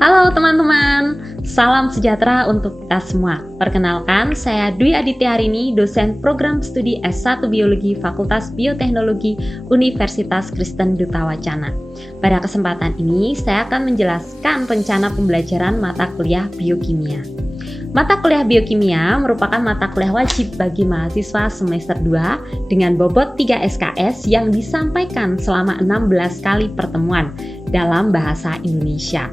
Halo teman-teman, salam sejahtera untuk kita semua. Perkenalkan, saya Dwi Adityaharini, dosen program studi S1 Biologi Fakultas Bioteknologi Universitas Kristen Duta Wacana. Pada kesempatan ini, saya akan menjelaskan rencana pembelajaran mata kuliah biokimia. Mata kuliah biokimia merupakan mata kuliah wajib bagi mahasiswa semester 2 dengan bobot 3 SKS yang disampaikan selama 16 kali pertemuan dalam bahasa Indonesia.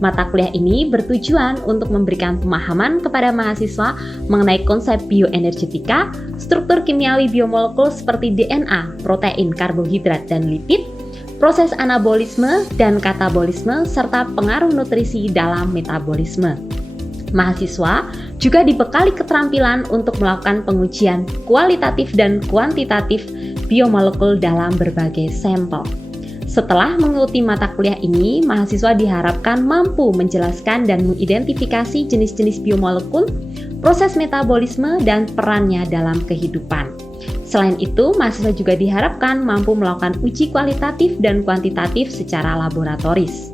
Mata kuliah ini bertujuan untuk memberikan pemahaman kepada mahasiswa mengenai konsep bioenergetika, struktur kimiawi biomolekul seperti DNA, protein, karbohidrat, dan lipid, proses anabolisme dan katabolisme, serta pengaruh nutrisi dalam metabolisme. Mahasiswa juga dibekali keterampilan untuk melakukan pengujian kualitatif dan kuantitatif biomolekul dalam berbagai sampel. Setelah mengikuti mata kuliah ini, mahasiswa diharapkan mampu menjelaskan dan mengidentifikasi jenis-jenis biomolekul, proses metabolisme, dan perannya dalam kehidupan. Selain itu, mahasiswa juga diharapkan mampu melakukan uji kualitatif dan kuantitatif secara laboratoris.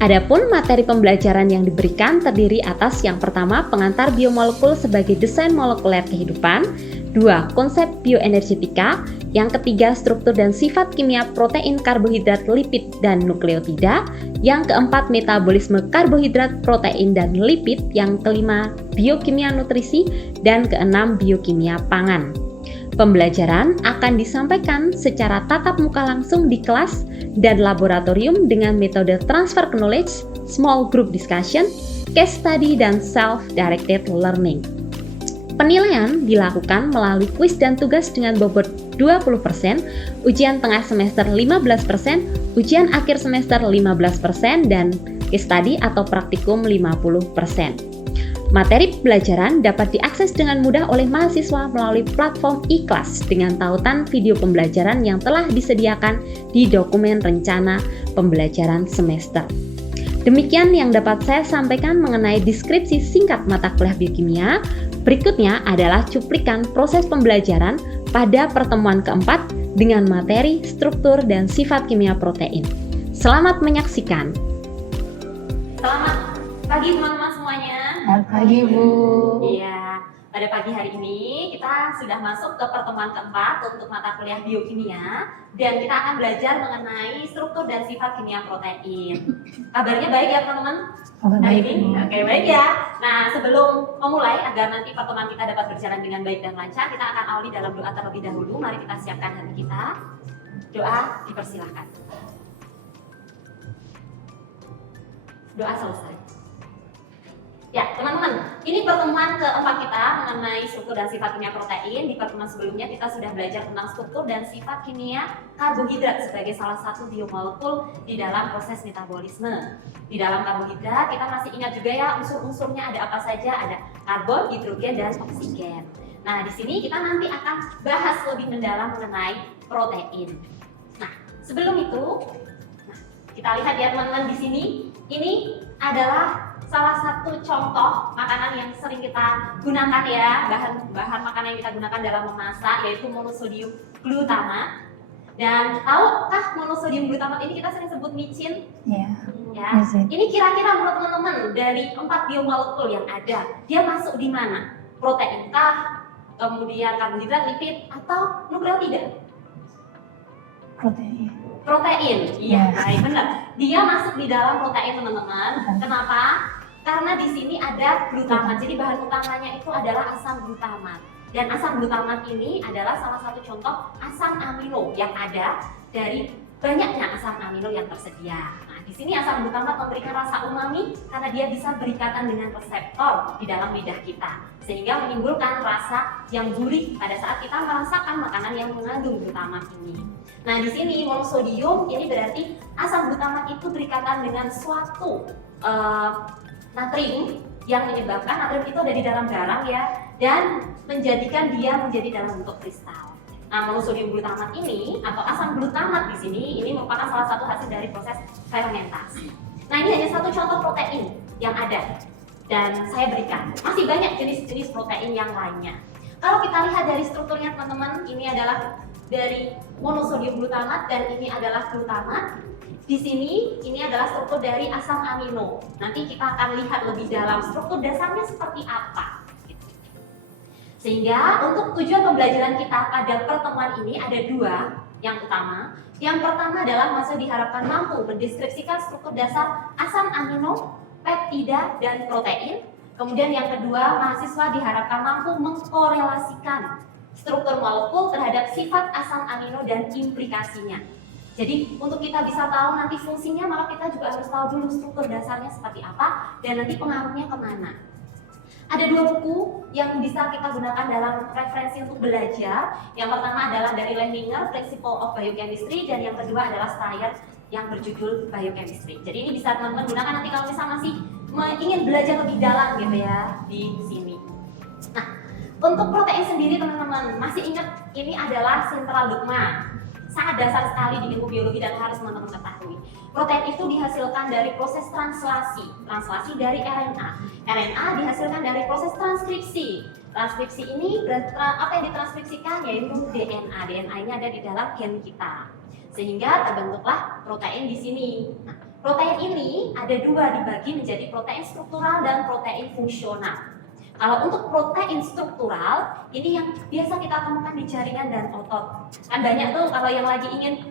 Adapun materi pembelajaran yang diberikan terdiri atas yang pertama pengantar biomolekul sebagai desain molekuler kehidupan, 2. Konsep bioenergetika, yang ketiga struktur dan sifat kimia protein, karbohidrat, lipid, dan nukleotida, yang keempat metabolisme karbohidrat, protein, dan lipid, yang kelima biokimia nutrisi, dan keenam biokimia pangan. Pembelajaran akan disampaikan secara tatap muka langsung di kelas dan laboratorium dengan metode transfer knowledge, small group discussion, case study, dan self-directed learning. Penilaian dilakukan melalui kuis dan tugas dengan bobot 20%, ujian tengah semester 15%, ujian akhir semester 15%, dan case study atau praktikum 50%. Materi pembelajaran dapat diakses dengan mudah oleh mahasiswa melalui platform e-class dengan tautan video pembelajaran yang telah disediakan di dokumen rencana pembelajaran semester. Demikian yang dapat saya sampaikan mengenai deskripsi singkat mata kuliah biokimia. Berikutnya adalah cuplikan proses pembelajaran pada pertemuan keempat dengan materi, struktur, dan sifat kimia protein. Selamat menyaksikan. Selamat pagi teman-teman semuanya. Selamat pagi, Bu. Iya, pada pagi hari ini kita sudah masuk ke pertemuan keempat untuk mata kuliah biokimia dan kita akan belajar mengenai struktur dan sifat kimia protein. Kabarnya baik ya teman-teman? Kabar Hari baik, ini? Bu. Oke, baik ya. Nah, sebelum memulai agar nanti pertemuan kita dapat berjalan dengan baik dan lancar, kita akan awali dalam doa terlebih dahulu. Mari kita siapkan hati kita. Doa dipersilahkan. Doa selesai. Ya, teman-teman, ini pertemuan keempat kita mengenai struktur dan sifat kimia protein. Di pertemuan sebelumnya kita sudah belajar tentang struktur dan sifat kimia karbohidrat sebagai salah satu biomolekul di dalam proses metabolisme. Di dalam karbohidrat, kita masih ingat juga ya unsur-unsurnya ada apa saja, ada karbon, hidrogen, dan oksigen. Nah, di sini kita nanti akan bahas lebih mendalam mengenai protein. Nah, sebelum itu, kita lihat ya teman-teman di sini, ini adalah salah satu contoh makanan yang sering kita gunakan ya, bahan makanan yang kita gunakan dalam memasak yaitu monosodium glutamat. Dan tahukah monosodium glutamat ini kita sering sebut micin? Iya. Ya. Micin. Ini kira-kira menurut teman-teman dari 4 biomolekul yang ada, dia masuk di mana? Protein kah? Kemudian karbohidrat, lipid, atau nukleotida? Protein. Protein, iya, Yes. baik benar. Dia masuk di dalam protein teman-teman. Kenapa? Karena di sini ada glutamat. Jadi bahan utamanya itu adalah asam glutamat. Dan asam glutamat ini adalah salah satu contoh asam amino yang ada dari banyaknya asam amino yang tersedia. Nah, di sini asam glutamat memberikan rasa umami karena dia bisa berikatan dengan reseptor di dalam lidah kita, sehingga menimbulkan rasa yang gurih pada saat kita merasakan makanan yang mengandung glutamat ini. Nah, di sini monosodium ini berarti asam glutamat itu berikatan dengan suatu natrium yang menyebabkan natrium itu ada di dalam garam ya, dan menjadikan dia menjadi dalam bentuk kristal. Nah, monosodium glutamat ini atau asam glutamat di sini ini merupakan salah satu hasil dari proses fermentasi. Nah, ini hanya satu contoh protein yang ada dan saya berikan. Masih banyak jenis-jenis protein yang lainnya. Kalau kita lihat dari strukturnya teman-teman, ini adalah dari monosodium glutamat dan ini adalah glutamat. Di sini ini adalah struktur dari asam amino. Nanti kita akan lihat lebih dalam struktur dasarnya seperti apa. Sehingga untuk tujuan pembelajaran kita pada pertemuan ini ada dua yang utama. Yang pertama adalah mahasiswa diharapkan mampu mendeskripsikan struktur dasar asam amino, peptida, dan protein. Kemudian yang kedua, mahasiswa diharapkan mampu mengkorelasikan struktur molekul terhadap sifat asam amino dan implikasinya. Jadi untuk kita bisa tahu nanti fungsinya, maka kita juga harus tahu dulu struktur dasarnya seperti apa dan nanti pengaruhnya kemana. Ada dua buku yang bisa kita gunakan dalam referensi untuk belajar. Yang pertama adalah dari Lehninger, Principle of Biochemistry, dan yang kedua adalah Steyer yang berjudul Biochemistry. Jadi ini bisa teman-teman gunakan nanti kalau misalnya masih ingin belajar lebih dalam gitu ya di sini. Nah, untuk protein sendiri teman-teman masih ingat ini adalah central dogma. Sangat dasar sekali di ilmu biologi dan harus teman-teman ketahui. Protein itu dihasilkan dari proses translasi dari RNA. RNA dihasilkan dari proses transkripsi. Transkripsi ini apa yang ditranskripsikan yaitu DNA. DNA ini ada di dalam gen kita. Sehingga terbentuklah protein di sini. Nah, protein ini ada dua, dibagi menjadi protein struktural dan protein fungsional. Kalau untuk protein struktural, ini yang biasa kita temukan di jaringan dan otot. Kan banyak tuh kalau yang lagi ingin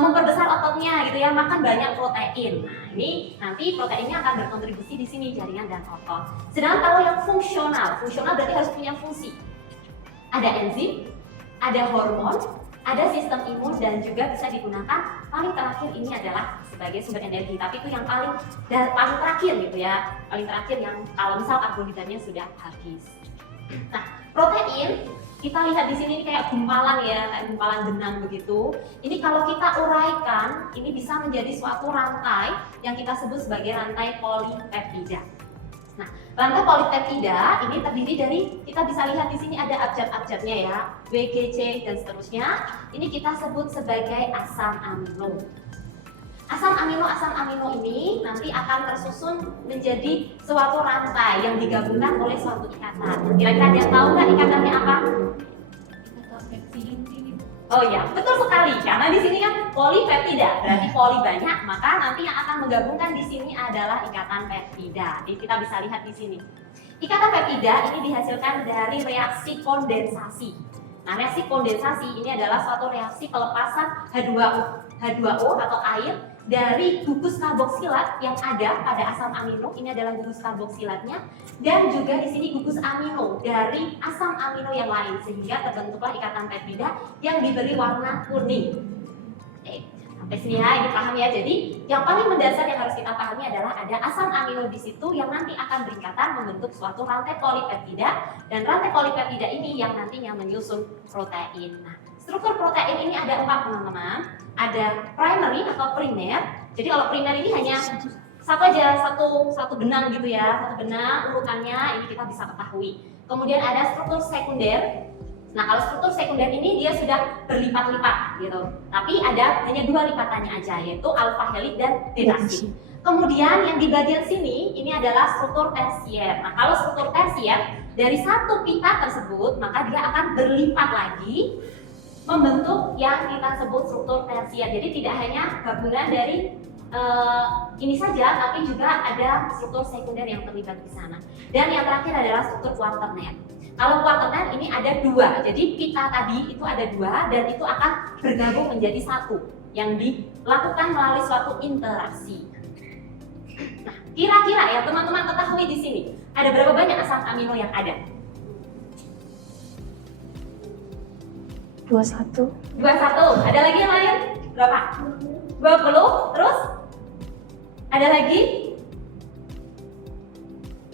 memperbesar ototnya gitu ya, makan banyak protein. Nah, ini nanti proteinnya akan berkontribusi di sini jaringan dan otot. Sedangkan kalau yang fungsional berarti harus punya fungsi. Ada enzim, ada hormon, ada sistem imun dan juga bisa digunakan. Paling terakhir ini adalah sebagai sumber energi, tapi itu yang paling terakhir gitu ya, paling terakhir yang kalau misal karbohidratnya sudah habis. Nah, protein kita lihat di sini kayak gumpalan ya, kayak gumpalan benang begitu. Ini kalau kita uraikan, ini bisa menjadi suatu rantai yang kita sebut sebagai rantai polipeptida. Nah, rantai polipeptida ini terdiri dari, kita bisa lihat di sini ada abjad-abjadnya ya, W, G, C dan seterusnya. Ini kita sebut sebagai asam amino. Asam amino ini nanti akan tersusun menjadi suatu rantai yang digabungkan oleh suatu ikatan. Kira-kira ada yang tahu nggak ikatannya apa? Oh iya, betul sekali. Karena di sini kan polipeptida, berarti poli banyak, maka nanti yang akan menggabungkan di sini adalah ikatan peptida. Jadi kita bisa lihat di sini. Ikatan peptida ini dihasilkan dari reaksi kondensasi. Nah, reaksi kondensasi ini adalah suatu reaksi pelepasan H2O atau air dari gugus karboksilat yang ada pada asam amino. Ini adalah gugus karboksilatnya, dan juga di sini gugus amino dari asam amino yang lain, sehingga terbentuklah ikatan peptida yang diberi warna kuning. Sampai sini ya, ini paham ya. Jadi yang paling mendasar yang harus kita pahami adalah ada asam amino di situ yang nanti akan berikatan membentuk suatu rantai polipeptida, dan rantai polipeptida ini yang nantinya menyusun protein. Nah, struktur protein ini ada 4 teman-teman. Ada primary atau primer. Jadi kalau primer ini hanya satu benang gitu ya, satu benang urutannya ini kita bisa ketahui. Kemudian ada struktur sekunder. Nah, kalau struktur sekunder ini dia sudah berlipat-lipat gitu. Tapi ada hanya 2 lipatannya aja, yaitu alpha helix dan beta sheet. Kemudian yang di bagian sini ini adalah struktur tersier. Nah, kalau struktur tersier dari satu pita tersebut, maka dia akan berlipat lagi membentuk yang kita sebut struktur tersier. Jadi tidak hanya gabungan dari ini saja, tapi juga ada struktur sekunder yang terlibat di sana. Dan yang terakhir adalah struktur quaternary. Kalau quaternary ini ada 2, jadi pita tadi itu ada 2 dan itu akan bergabung menjadi satu yang dilakukan melalui suatu interaksi. Nah, kira-kira ya teman-teman ketahui di sini ada berapa banyak asam amino yang ada? 21. Ada lagi yang lain? Berapa? 20. Terus? Ada lagi?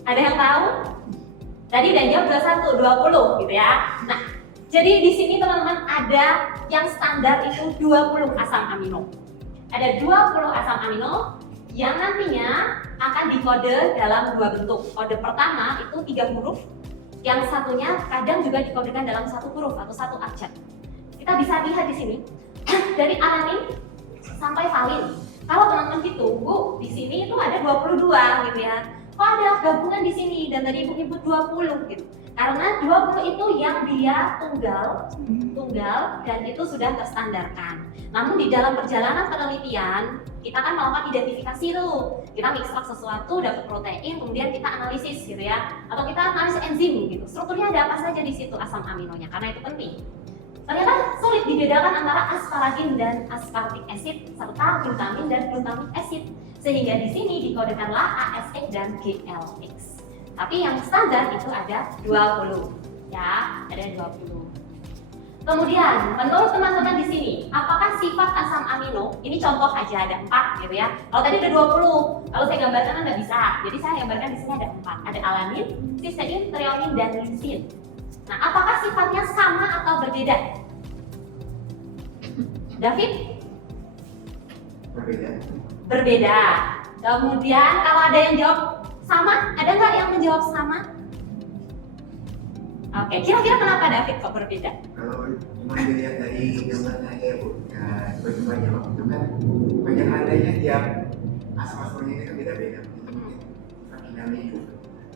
Ada yang tahu? Tadi udah jawab 20 gitu ya. Nah, jadi di sini teman-teman ada yang standar itu 20 asam amino. Ada 20 asam amino yang nantinya akan dikode dalam 2 bentuk. Kode pertama itu 3 huruf, yang satunya kadang juga dikodekan dalam 1 huruf atau 1 abjad. Kita bisa lihat di sini dari alanin sampai valin. Kalau teman-teman hitung, Bu, di sini itu ada 22 gitu ya. Kok ada gabungan di sini dan tadi Ibu nyebut 20 gitu. Karena 20 itu yang dia tunggal dan itu sudah terstandarkan. Namun di dalam perjalanan penelitian, kita kan melakukan identifikasi tuh. Kita mengekstrak sesuatu, dapat protein, kemudian kita analisis gitu ya. Atau kita analisis enzim gitu. Strukturnya ada apa saja di situ asam aminonya, karena itu penting. Ternyata sulit dibedakan antara asparagin dan aspartic acid serta glutamin dan glutamic acid. Sehingga di sini dikodekanlah ASX dan GLX. Tapi yang standar itu ada 20, ya, ada 20. Kemudian, menurut teman-teman di sini, apakah sifat asam amino, ini contoh aja ada 4 gitu ya. Kalau tadi ada 20, kalau saya gambarkan kan nggak bisa. Jadi saya gambarkan di sini ada 4. Ada alanin, cystein, threonine, dan leucine. Nah, apakah sifatnya sama atau berbeda? David? Berbeda. Berbeda. Kemudian kalau ada yang jawab sama, ada nggak yang menjawab sama? Oke, kira-kira kenapa David kok berbeda? Kalau cuma dilihat dari gambarnya aja Bu, ya sebagai jawab itu kan banyak adanya tiap asam-asamnya ini kan beda-beda. Saking namanya.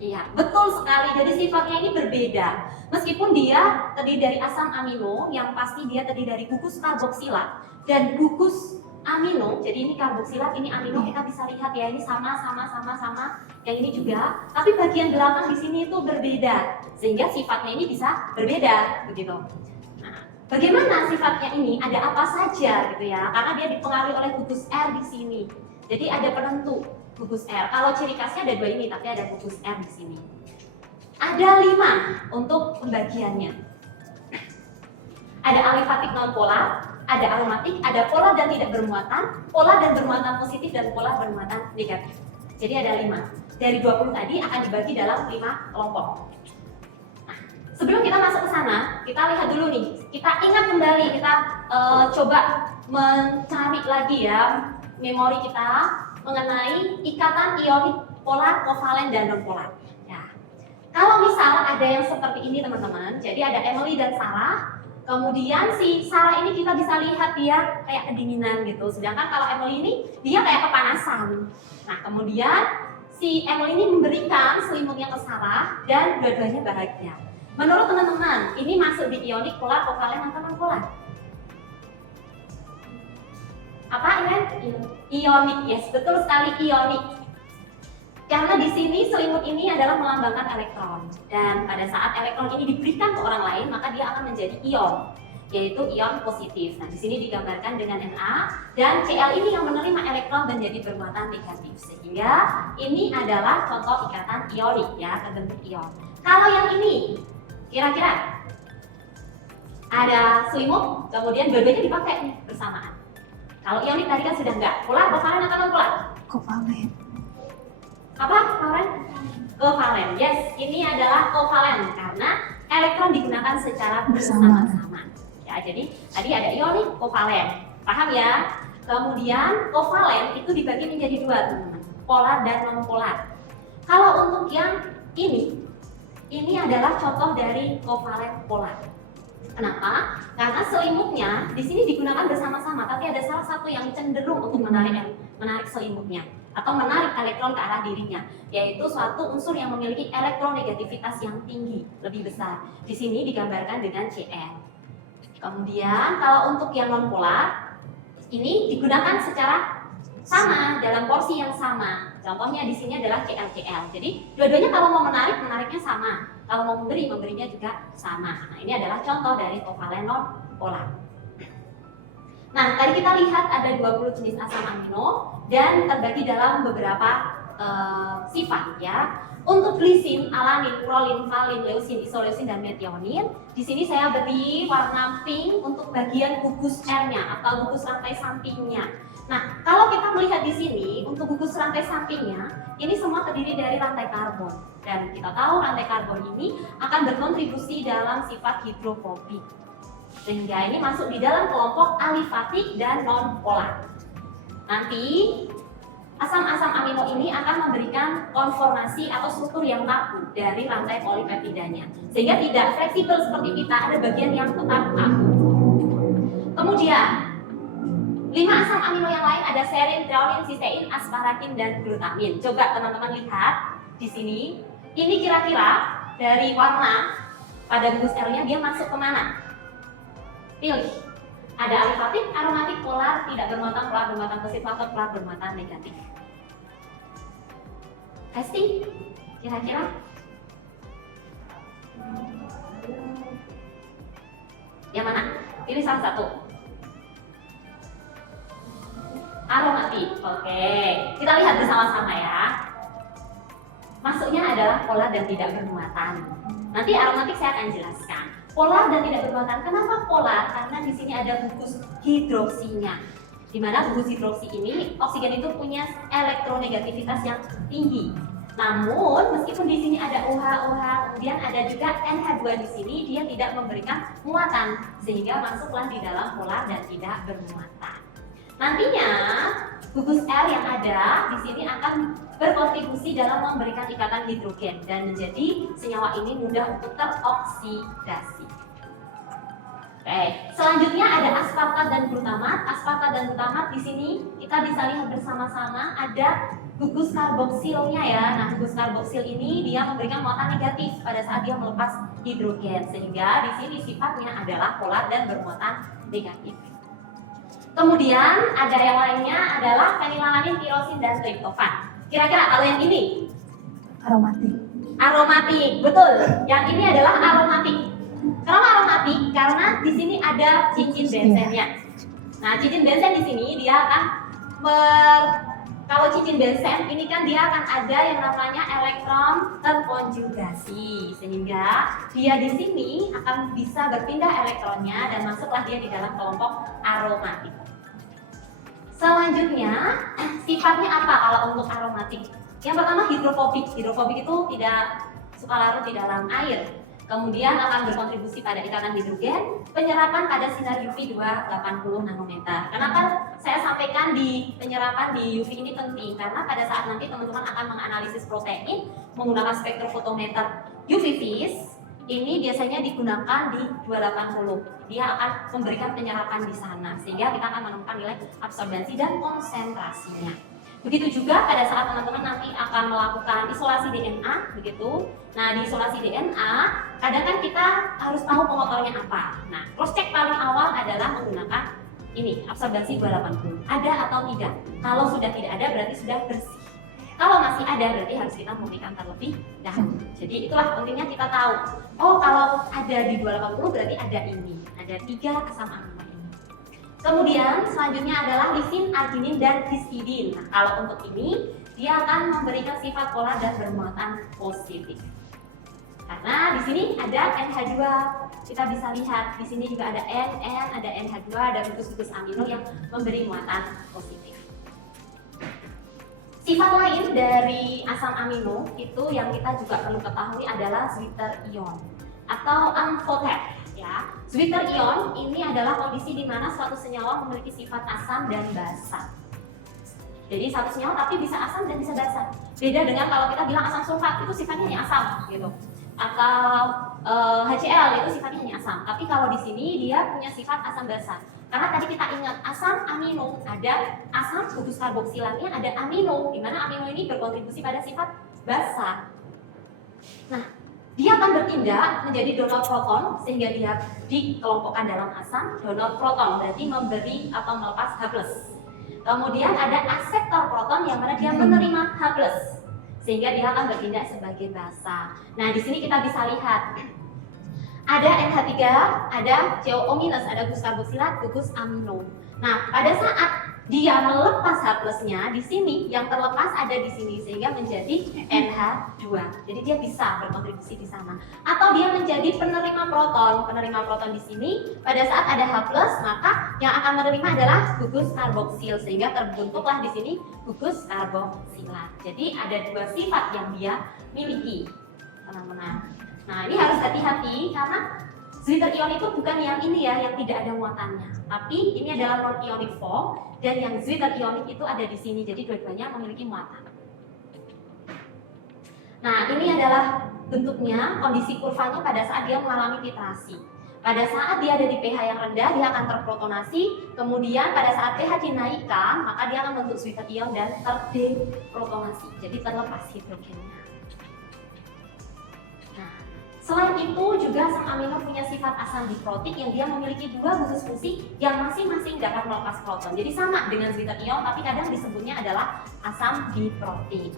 Iya, betul sekali. Jadi sifatnya ini berbeda. Meskipun dia terdiri dari asam amino, yang pasti dia terdiri dari gugus karboksilat dan gugus amino. Jadi ini karboksilat, ini amino, kita bisa lihat ya, ini sama. Yang ini juga, tapi bagian belakang di sini itu berbeda, sehingga sifatnya ini bisa berbeda, begitu. Nah, bagaimana sifatnya ini? Ada apa saja, gitu ya? Karena dia dipengaruhi oleh gugus R di sini. Jadi ada penentu gugus R. Kalau ciri khasnya ada 2 ini, tapi ada gugus R di sini. Ada 5 untuk pembagiannya. Ada alifatik non polar, ada aromatik, ada polar dan tidak bermuatan, polar dan bermuatan positif, dan polar bermuatan negatif. Jadi ada 5. Dari 20 tadi akan dibagi dalam 5 kelompok. Nah, sebelum kita masuk ke sana, kita lihat dulu nih. Kita ingat kembali, kita coba mencari lagi ya memori kita mengenai ikatan ionik polar, kovalen, dan non-polar. Ya. Kalau misal ada yang seperti ini teman-teman, jadi ada Emily dan Sarah. Kemudian si Sarah ini kita bisa lihat dia kayak kedinginan gitu. Sedangkan kalau Emily ini dia kayak kepanasan. Nah, kemudian si Emily ini memberikan selimutnya ke Sarah dan dua-duanya bahagia. Menurut teman-teman, ini masuk di ionik polar, kovalen, atau non-polar? Apa ini? Ionik, yes, betul sekali ionik. Karena di sini selimut ini adalah melambangkan elektron, dan pada saat elektron ini diberikan ke orang lain, maka dia akan menjadi ion, yaitu ion positif. Nah, di sini digambarkan dengan Na, dan Cl ini yang menerima elektron dan jadi bermuatan negatif, sehingga ini adalah contoh ikatan ionik ya, terbentuk ion. Kalau yang ini, kira-kira ada selimut, kemudian dua-duanya dipakai nih bersamaan. Kalau ionik tadi kan sudah enggak, polar, kovalen, atau non-polar? Kovalen. Apa kovalen? Kovalen, yes, ini adalah kovalen karena elektron digunakan secara bersama-sama. Ya, jadi tadi ada ionik, kovalen, paham ya? Kemudian kovalen itu dibagi menjadi 2 teman-teman, polar dan non-polar. Kalau untuk yang ini adalah contoh dari kovalen polar. Kenapa? Karena selimutnya di sini digunakan bersama-sama, tapi ada salah satu yang cenderung untuk menarik selimutnya atau menarik elektron ke arah dirinya, yaitu suatu unsur yang memiliki elektronegativitas yang tinggi, lebih besar. Di sini digambarkan dengan Cl. Kemudian kalau untuk yang non-polar, ini digunakan secara sama dalam porsi yang sama. Contohnya di sini adalah ClCl. Jadi dua-duanya kalau mau menariknya sama. Kalau mau memberinya juga sama. Nah, ini adalah contoh dari kovalen non-polar. Nah, tadi kita lihat ada 20 jenis asam amino dan terbagi dalam beberapa sifat ya. Untuk glisin, alanin, prolin, valin, leusin, isoleusin, dan metionin, di sini saya beri warna pink untuk bagian gugus R-nya atau gugus rantai sampingnya. Nah, kalau kita melihat di sini untuk gugus rantai sampingnya, ini semua terdiri dari rantai karbon. Dan kita tahu rantai karbon ini akan berkontribusi dalam sifat hidrofobik. Sehingga ini masuk di dalam kelompok alifatik dan non-polar. Nanti asam-asam amino ini akan memberikan konformasi atau struktur yang kaku dari rantai polipeptidanya, sehingga tidak fleksibel seperti kita, ada bagian yang tetap kaku. Kemudian 5 asam amino yang lain ada serin, threonine, cystein, asparagin, dan glutamin. Coba teman-teman lihat di sini, ini kira-kira dari warna pada gugus R-nya dia masuk kemana? Pilih. Ada alifatik, aromatik, polar, tidak bermuatan, polar bermuatan positif, atau polar bermuatan negatif. Testing, kira-kira? Yang mana? Pilih salah satu. Aromatik. Oke, kita lihat bersama-sama ya. Masuknya adalah polar dan tidak bermuatan. Nanti aromatik saya akan jelaskan. Polar dan tidak bermuatan. Kenapa polar? Karena di sini ada gugus hidroksinya. Di mana gugus hidroksi ini oksigen itu punya elektronegativitas yang tinggi. Namun meskipun di sini ada OH, kemudian ada juga NH2 di sini, dia tidak memberikan muatan sehingga masuklah di dalam polar dan tidak bermuatan. Nantinya gugus R yang ada di sini akan berkontribusi dalam memberikan ikatan hidrogen dan menjadi senyawa ini mudah untuk teroksidasi. Oke, selanjutnya ada aspartat dan glutamat. Aspartat dan glutamat di sini kita bisa lihat bersama-sama ada gugus karboksilnya ya. Nah, gugus karboksil ini dia memberikan muatan negatif pada saat dia melepas hidrogen sehingga di sini sifatnya adalah polar dan bermuatan negatif. Kemudian ada yang lainnya adalah fenilalanin, tirosin, dan triptofan. Kira-kira kalau yang ini? Aromatik. Aromatik, betul. Yang ini adalah aromatik. Kenapa aromatik? Karena di sini ada cincin bensennya. Nah, cincin bensen di sini dia akan kalau cincin bensen ini kan dia akan ada yang namanya elektron terkonjugasi sehingga dia di sini akan bisa berpindah elektronnya dan masuklah dia di dalam kelompok aromatik. Selanjutnya, sifatnya apa kalau untuk aromatik? Yang pertama hidrofobik. Hidrofobik itu tidak suka larut di dalam air. Kemudian akan berkontribusi pada ikatan hidrogen, penyerapan pada sinar UV 280 nanometer. Kenapa saya sampaikan di penyerapan di UV ini penting? Karena pada saat nanti teman-teman akan menganalisis protein menggunakan spektrofotometer UV vis, ini biasanya digunakan di 280. Dia akan memberikan penyerapan di sana sehingga kita akan menemukan nilai absorbensi dan konsentrasinya. Begitu juga pada saat teman-teman nanti akan melakukan isolasi DNA, begitu. Nah, di isolasi DNA, kadang kan kita harus tahu pemotornya apa. Nah, cross check paling awal adalah menggunakan ini, absorbensi 280. Ada atau tidak? Kalau sudah tidak ada berarti sudah bersih. Kalau masih ada berarti harus kita murnikan terlebih dahulu. Jadi itulah pentingnya kita tahu. Oh, kalau ada di 280 berarti ada ini. Ada 3 asam amino ini. Kemudian selanjutnya adalah lisin, arginin, dan histidin. Nah, kalau untuk ini dia akan memberikan sifat polar dan bermuatan positif. Karena di sini ada NH2, kita bisa lihat di sini juga ada NN, ada NH2, ada gugus-gugus amino yang memberi muatan positif. Sifat lain dari asam amino itu yang kita juga perlu ketahui adalah zwitter ion atau amphoter. Ya, zwitter ion ini adalah kondisi di mana suatu senyawa memiliki sifat asam dan basa. Jadi satu senyawa tapi bisa asam dan bisa basa. Beda dengan kalau kita bilang asam sulfat itu sifatnya hanya asam, gitu. Atau HCl itu sifatnya hanya asam. Tapi kalau di sini dia punya sifat asam basa. Karena tadi kita ingat asam amino, ada asam gugus karboksilannya, ada amino, di mana amino ini berkontribusi pada sifat basa. Nah, dia akan bertindak menjadi donor proton sehingga dia dikelompokkan dalam asam. Donor proton berarti memberi atau melepas H+. Kemudian ada akseptor proton yang mana dia menerima H+, sehingga dia akan bertindak sebagai basa. Nah, di sini kita bisa lihat ada NH3, ada COO-, ada gugus karboksilat, gugus amino. Nah, pada saat dia melepas H+-nya di sini, yang terlepas ada di sini sehingga menjadi NH2. Jadi dia bisa berkontribusi di sana. Atau dia menjadi penerima proton. Penerima proton di sini pada saat ada H+, maka yang akan menerima adalah gugus karboksil sehingga terbentuklah di sini gugus karboksilat. Jadi ada 2 sifat yang dia miliki, teman-teman. Nah, ini harus hati-hati karena zwitter ion itu bukan yang ini ya, yang tidak ada muatannya. Tapi ini adalah non-ionic form dan yang zwitter ionic itu ada di sini. Jadi dua-duanya memiliki muatan. Nah, ini adalah bentuknya, kondisi kurvanya pada saat dia mengalami titrasi. Pada saat dia ada di pH yang rendah, dia akan terprotonasi. Kemudian pada saat pH dinaikkan, maka dia akan membentuk zwitter ion dan terdeprotonasi. Jadi terlepas hidrogennya. Nah, Selain itu juga asam amino punya sifat asam diprotik yang dia memiliki dua khusus fungsi yang masing-masing dapat melepas proton. Jadi sama dengan zwitter ion, tapi kadang disebutnya adalah asam diprotik.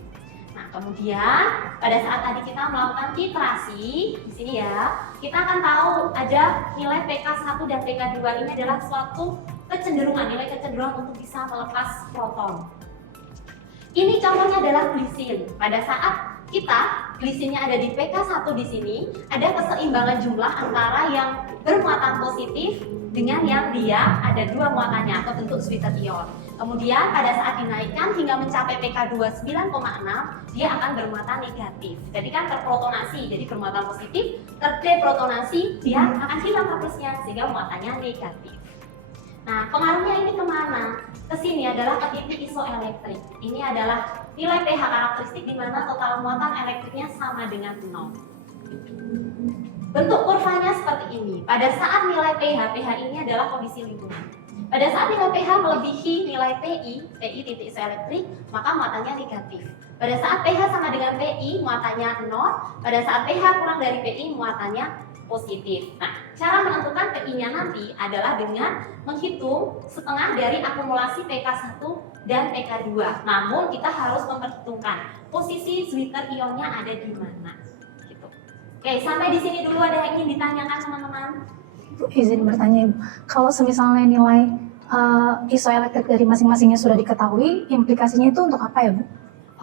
Nah, kemudian pada saat tadi kita melakukan titrasi di sini ya, kita akan tahu ada nilai pK1 dan pK2 ini adalah suatu kecenderungan, nilai kecenderungan untuk bisa melepas proton. Ini contohnya adalah glisin. Pada saat glisinnya ada di pK1 di sini, ada keseimbangan jumlah antara yang bermuatan positif dengan yang dia ada dua muatannya atau bentuk zwitter ion. Kemudian pada saat dinaikkan hingga mencapai pK2 9,6, dia akan bermuatan negatif. Jadi kan terprotonasi, jadi bermuatan positif, terdeprotonasi, dia akan hilang hapusnya sehingga muatannya negatif. Nah, pengaruhnya ini kemana? Kesini adalah ke titik isoelektrik. Ini adalah nilai pH karakteristik di mana total muatan elektriknya sama dengan 0. Bentuk kurvanya seperti ini. Pada saat nilai pH ini adalah kondisi lingkungan. Pada saat nilai pH melebihi nilai PI titik isoelektrik, maka muatannya negatif. Pada saat pH sama dengan PI, muatannya 0. Pada saat pH kurang dari PI, muatannya positif. Nah, cara menentukan PI-nya nanti adalah dengan menghitung setengah dari akumulasi PK1 dan PK2. Namun kita harus memperhitungkan posisi zwitter ionnya ada di mana. Gitu. Oke, sampai di sini dulu ada yang ingin ditanyakan teman-teman? Ibu, izin bertanya Ibu, kalau semisalnya nilai isoelektrik dari masing-masingnya sudah diketahui, implikasinya itu untuk apa ya Bu?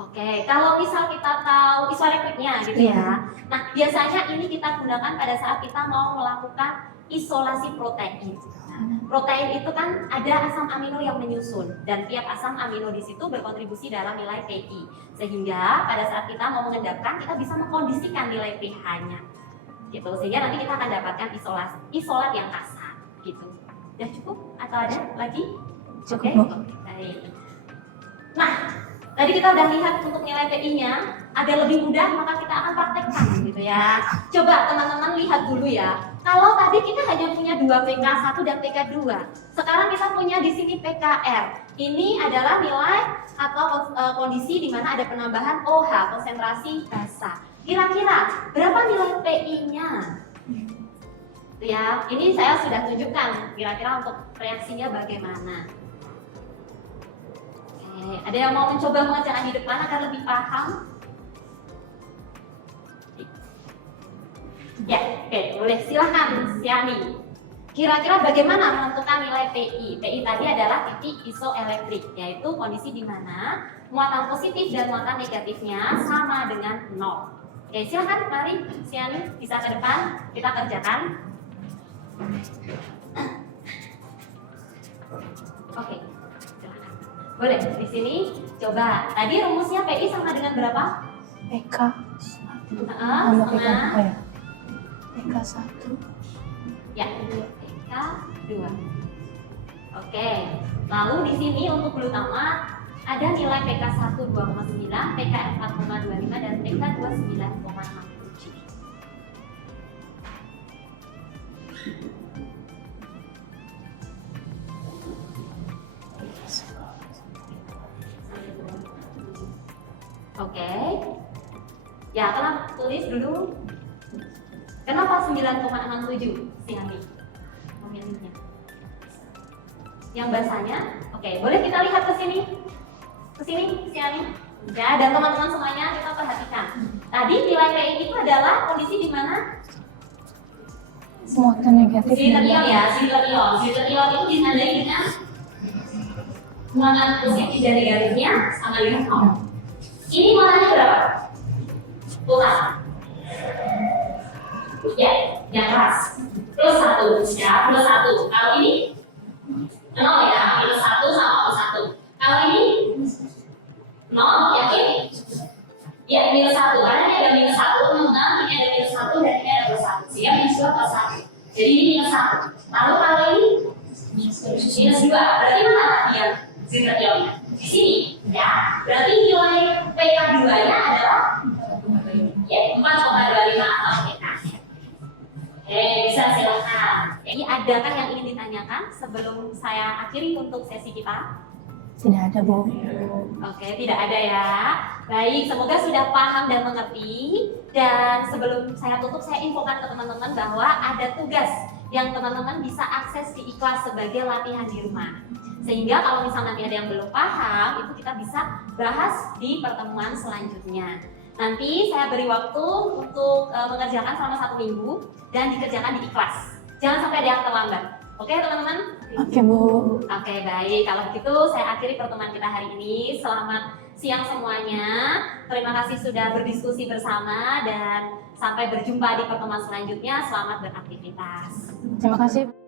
Oke, kalau misal kita tahu isoelektriknya gitu ya. Nah, biasanya ini kita gunakan pada saat kita mau melakukan isolasi protein. Nah, protein itu kan ada asam amino yang menyusun dan tiap asam amino di situ berkontribusi dalam nilai PI. Sehingga pada saat kita mau mengendapkan, kita bisa mengkondisikan nilai pH-nya. Gitu, sehingga nanti kita akan dapatkan isolat yang kasar gitu. Udah cukup atau ada lagi? Cukup. Oke, baik. Nah, tadi kita udah lihat untuk nilai PI-nya ada lebih mudah, maka kita akan praktekkan gitu ya. Coba teman-teman lihat dulu ya. Kalau tadi kita hanya punya dua PK1 dan PK2, sekarang kita punya di sini PKR. Ini adalah nilai atau kondisi di mana ada penambahan OH, konsentrasi basa. Kira-kira berapa nilai PI-nya? Ya, ini saya sudah tunjukkan kira-kira untuk reaksinya bagaimana. Oke, ada yang mau mencoba mengerjakan di depan agar lebih paham? Ya, oke, boleh silahkan Siani. Kira-kira bagaimana menentukan nilai PI? PI tadi adalah titik isoelektrik, yaitu kondisi di mana muatan positif dan muatan negatifnya sama dengan 0. Oke, silahkan mari Siani bisa ke depan, kita kerjakan. Oke, silahkan. Boleh di sini coba. Tadi rumusnya PI sama dengan berapa? PK Setengah. PK 1 Ya, PK2. Oke. Lalu di sini untuk glutamat ada nilai PK1 2,9, PK 4,25 dan PK 29,67. Oke. Ya, telah tulis dulu. Kenapa 9,67 Siani memilihnya? Yang basanya, oke, boleh kita lihat ke sini? Ke sini, Siani. Ya, dan teman-teman semuanya kita perhatikan. Tadi nilai PI itu adalah kondisi di mana? muatan negatif. Zwitter ion ya, zwitter ion. Zwitter ion itu ditandai dengan muatan positif dan negatifnya sama dengan 0. Ini muatannya berapa? Total. Ya, yang keras. Plus 1, ya, plus 1. Kalau ini 0 ya, minus 1 sama plus 1. Kalau ini 0, yakin? Ya, minus 1. Karena ini ada minus 1, teman-teman. Ini ada minus 1 dan ini ada plus 1. Sehingga minus 2 plus 1. Jadi ini minus 1. Lalu kalau ini minus 2. Berarti mana dia? Zwitter ionnya? Di sini. Ya, berarti nilai PK2-nya adalah ya, 4,25 atau PK. Bisa silakan. Jadi ada kan yang ingin ditanyakan sebelum saya akhiri untuk sesi kita? Tidak ada, Bu. Oke, tidak ada ya. Baik, semoga sudah paham dan mengerti. Dan sebelum saya tutup, saya infokan ke teman-teman bahwa ada tugas yang teman-teman bisa akses di Ikhlas sebagai latihan di rumah. Sehingga kalau misalnya nanti ada yang belum paham, itu kita bisa bahas di pertemuan selanjutnya. Nanti saya beri waktu untuk mengerjakan selama 1 minggu dan dikerjakan di Ikhlas. Jangan sampai ada yang terlambat. Oke teman-teman? Oke, Bu. Oke, baik. Kalau begitu saya akhiri pertemuan kita hari ini. Selamat siang semuanya. Terima kasih sudah berdiskusi bersama dan sampai berjumpa di pertemuan selanjutnya. Selamat beraktivitas. Terima kasih.